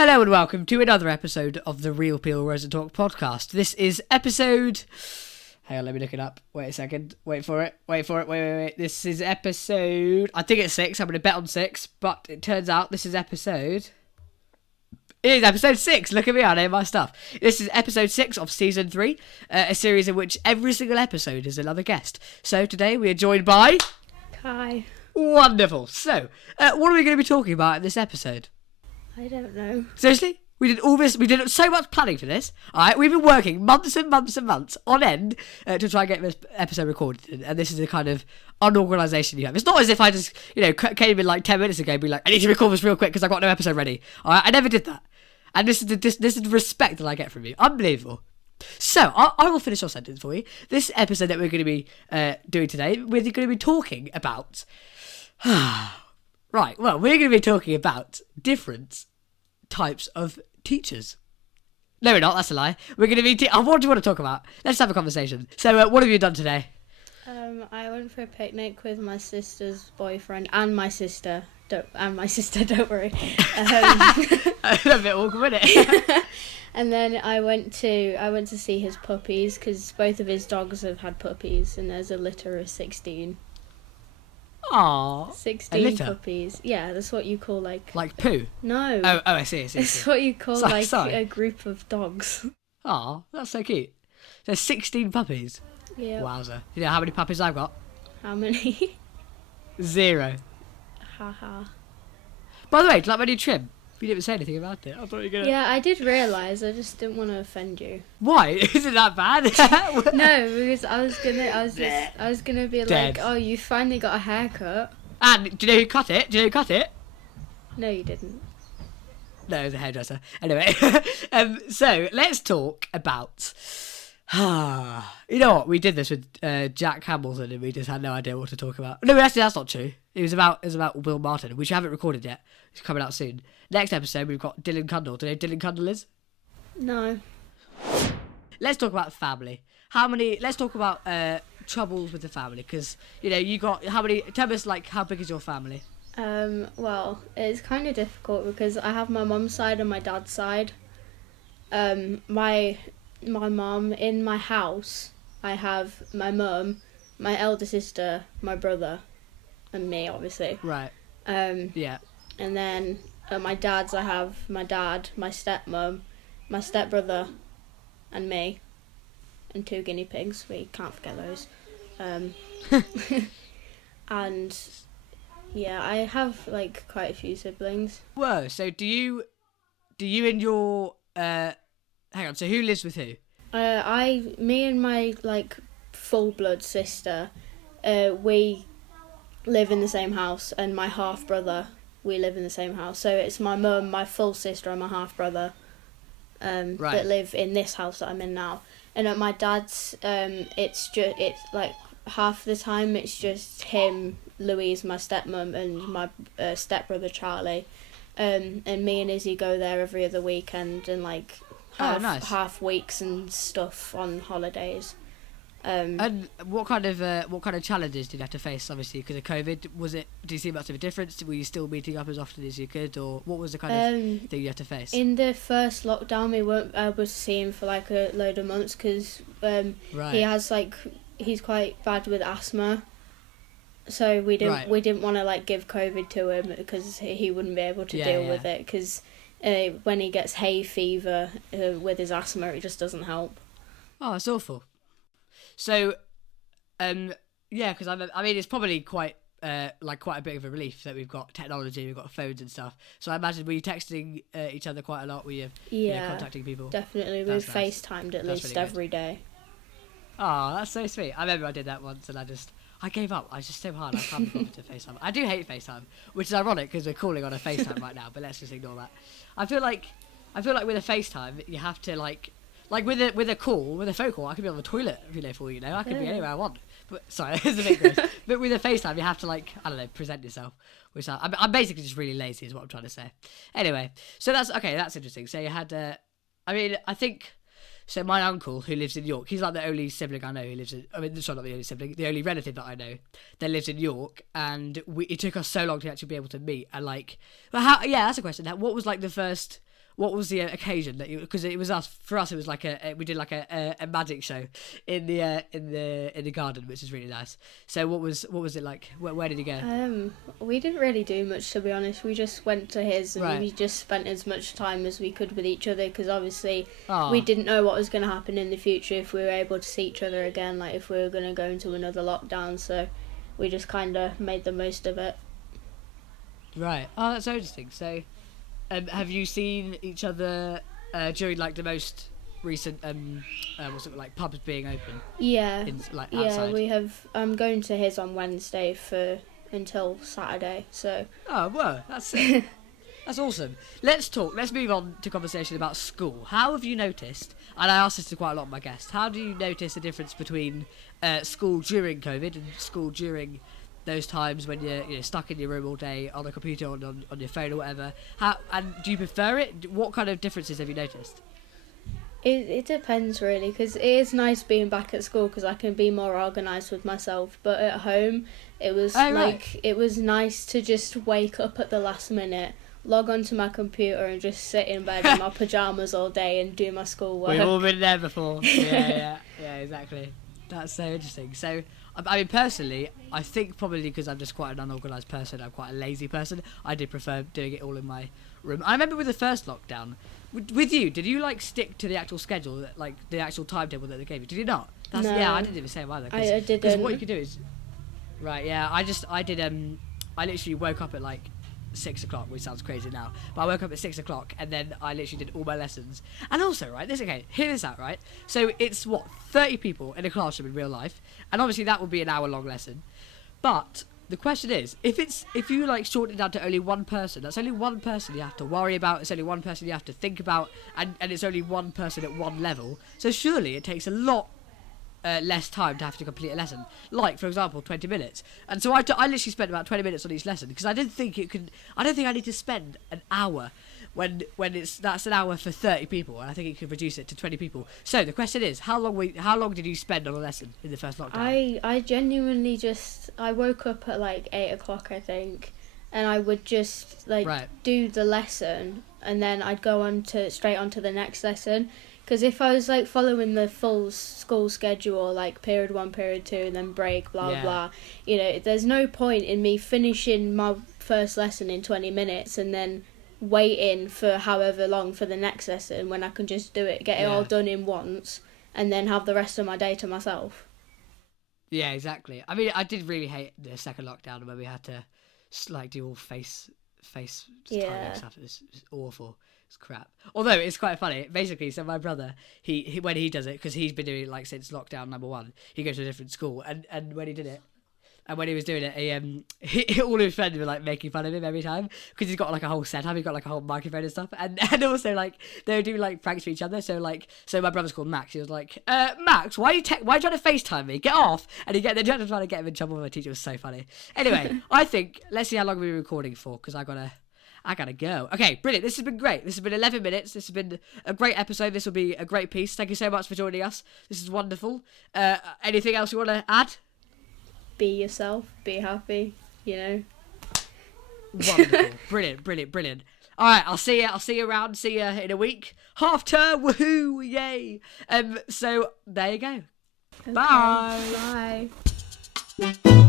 Hello and welcome to another episode of the RealPeelRosenTalk podcast. This is episode... Hang on, let me look it up. Wait a second. Wait for it. Wait. This is episode... I think it's 6. I'm going to bet on 6. But it turns out this is episode... It is episode 6. Look at me, I know my stuff. This is episode 6 of season 3. A series in which every single episode is another guest. So today we are joined by... Kai. Wonderful. So, what are we going to be talking about in this episode? I don't know. Seriously? We did all this. We did so much planning for this. All right, we've been working months and months and months on end to try and get this episode recorded. And this is the kind of unorganisation you have. It's not as if I just, came in like 10 minutes ago and be like, I need to record this real quick because I've got no episode ready. All right, I never did that. And this is the respect that I get from you. Unbelievable. So, I will finish your sentence for you. This episode that we're going to be doing today, we're going to be talking about... Right, well, we're going to be talking about different types of teachers. No, we're not, that's a lie. We're going to be... what do you want to talk about? Let's have a conversation. So, what have you done today? I went for a picnic with my sister's boyfriend and my sister. Don't worry. A bit awkward, isn't it? And then I went to see his puppies because both of his dogs have had puppies, and there's a litter of 16. Aww. 16 puppies. Yeah, that's what you call like poo? No. Oh, I see. It's what you call a group of dogs. Aw, that's so cute. There's 16 puppies. Yeah. Wowza. You know how many puppies I've got? How many? 0. Haha. By the way, do you like my new trim? You didn't say anything about it. I thought you were gonna... Yeah, I did realise. I just didn't want to offend you. Why? Is it that bad? No, because I was gonna be Dead. like, oh, you finally got a haircut. And do you know who cut it? No, you didn't. No, it was a hairdresser. Anyway, so let's talk about... you know what? We did this with Jack Hamilton and we just had no idea what to talk about. No, actually, that's not true. It was about Will Martin, which I haven't recorded yet. It's coming out soon. Next episode, we've got Dylan Cundall. Do you know who Dylan Cundall is? No. Let's talk about family. Let's talk about troubles with the family, because, you got how many... Tell us, how big is your family? Well, it's kind of difficult because I have my mum's side and my dad's side. My mum, in my house, I have my mum, my elder sister, my brother, and me, obviously. Right. Yeah. And then at my dad's, I have my dad, my stepmum, my stepbrother, and me, and 2 guinea pigs. We can't forget those. And yeah, I have quite a few siblings. Whoa! So do you and your hang on? So who lives with who? Me and my full blood sister, we live in the same house, and my half brother, we live in the same house. So it's my mum, my full sister, and my half brother that live in this house that I'm in now. And at my dad's, it's half the time it's just him, Louise, my stepmum, and my stepbrother Charlie. And me and Izzy go there every other weekend and half weeks and stuff on holidays. And what kind of challenges did you have to face? Obviously, because of COVID, did you see much of a difference? Were you still meeting up as often as you could, or what was the kind of thing you had to face? In the first lockdown, we weren't able to see him for a load of months because he has he's quite bad with asthma, so we didn't want to give COVID to him because he wouldn't be able to deal with it, because when he gets hay fever with his asthma, it just doesn't help. Oh, it's awful. So, because I mean, it's probably quite a bit of a relief that we've got technology, we've got phones and stuff. So I imagine, were you texting each other quite a lot? Were you, contacting people? Definitely. We've FaceTimed at least every day. Oh, that's so sweet. I remember I did that once and I gave up. I was just so hard. I can't be bothered to FaceTime. I do hate FaceTime, which is ironic because we're calling on a FaceTime right now, but let's just ignore that. I feel like with a FaceTime, you have to with a phone call, I could be on the toilet, for all you know. I could be anywhere I want. But sorry, it's a bit gross. But with a FaceTime, you have to present yourself. Which I'm basically just really lazy, is what I'm trying to say. Anyway, so that's interesting. So you had, I think. So my uncle, who lives in York, he's the only sibling I know who lives in... sorry, not the only sibling, the only relative that I know that lives in York, and it took us so long to actually be able to meet, and well, that's a question. What was the first what was the occasion that you? Because it was us. For us, it was like we did like a magic show in the garden, which is really nice. So what was it like? Where did you go? We didn't really do much, to be honest. We just went to his, and Right. we just spent as much time as we could with each other, because obviously Aw. we didn't know what was going to happen in the future, if we were able to see each other again, like if we were going to go into another lockdown. So we just kind of made the most of it. Right. Oh, that's so interesting. So, have you seen each other during like the most recent what's it like, pubs being open? Yeah, Like yeah, outside. we have. I'm going to his on Wednesday until Saturday. So Oh, whoa, that's sick. That's awesome. Let's move on to conversation about school. How have you noticed, and I asked this to quite a lot of my guests, how do you notice the difference between school during COVID and school during those times when you're stuck in your room all day on a computer or on your phone or whatever? And do you prefer it? What kind of differences have you noticed? it depends really, because it is nice being back at school because I can be more organised with myself. But at home, it was it was nice to just wake up at the last minute, log onto my computer and just sit in bed in my pyjamas all day and do my schoolwork. We've all been there before. Yeah, exactly. That's so interesting. So, I mean, personally, I think probably because I'm just quite an unorganised person, I'm quite a lazy person, I did prefer doing it all in my room. I remember with the first lockdown, with you, did you like stick to the actual schedule, like the actual timetable that they gave you? Did you not? No. Yeah, I didn't do the same either. I didn't. Because what you could do is, right? Yeah, I literally woke up at like 6 o'clock, which sounds crazy now, but I woke up at 6 o'clock and then I literally did all my lessons. And also, right, hear this out, right? So it's 30 people in a classroom in real life, and obviously that would be an hour-long lesson. But the question is, if you like shorten it down to only one person, that's only one person you have to worry about, it's only one person you have to think about, and it's only one person at one level. So surely it takes a lot less time to have to complete a lesson, like for example 20 minutes. And so I literally spent about 20 minutes on each lesson, because I don't think I need to spend an hour when that's an hour for 30 people, and I think it could reduce it to 20 people. So the question is, how long did you spend on a lesson in the first lockdown? I genuinely I woke up at like 8 o'clock, I think, and I would just do the lesson, and then I'd go straight on to the next lesson. Because if I was like following the full school schedule, like period 1, period 2, and then break, blah blah, there's no point in me finishing my first lesson in 20 minutes and then waiting for however long for the next lesson, when I can just get it all done in once and then have the rest of my day to myself. Yeah, exactly. I mean, I did really hate the second lockdown when we had to do all face timing stuff. It was awful. It's crap. Although it's quite funny. Basically, so my brother, he when he does it, because he's been doing it like since lockdown number 1, he goes to a different school, and when he did it, and when he was doing it, he all his friends were like making fun of him every time, because he's got like a whole setup, he's got like a whole microphone and stuff, and also like they were doing like pranks for each other. So my brother's called Max. He was like, Max, why are you trying to FaceTime me? Get off! And the judge was trying to get him in trouble with my teacher. It was so funny. Anyway, I think let's see how long we're recording for, because I gotta go. Okay, brilliant. This has been great. This has been 11 minutes. This has been a great episode. This will be a great piece. Thank you so much for joining us. This is wonderful. Anything else you want to add? Be yourself. Be happy. Wonderful. Brilliant. All right, I'll see you around. See you in a week. Half term. Woohoo! Yay! So there you go. Okay, Bye. Bye.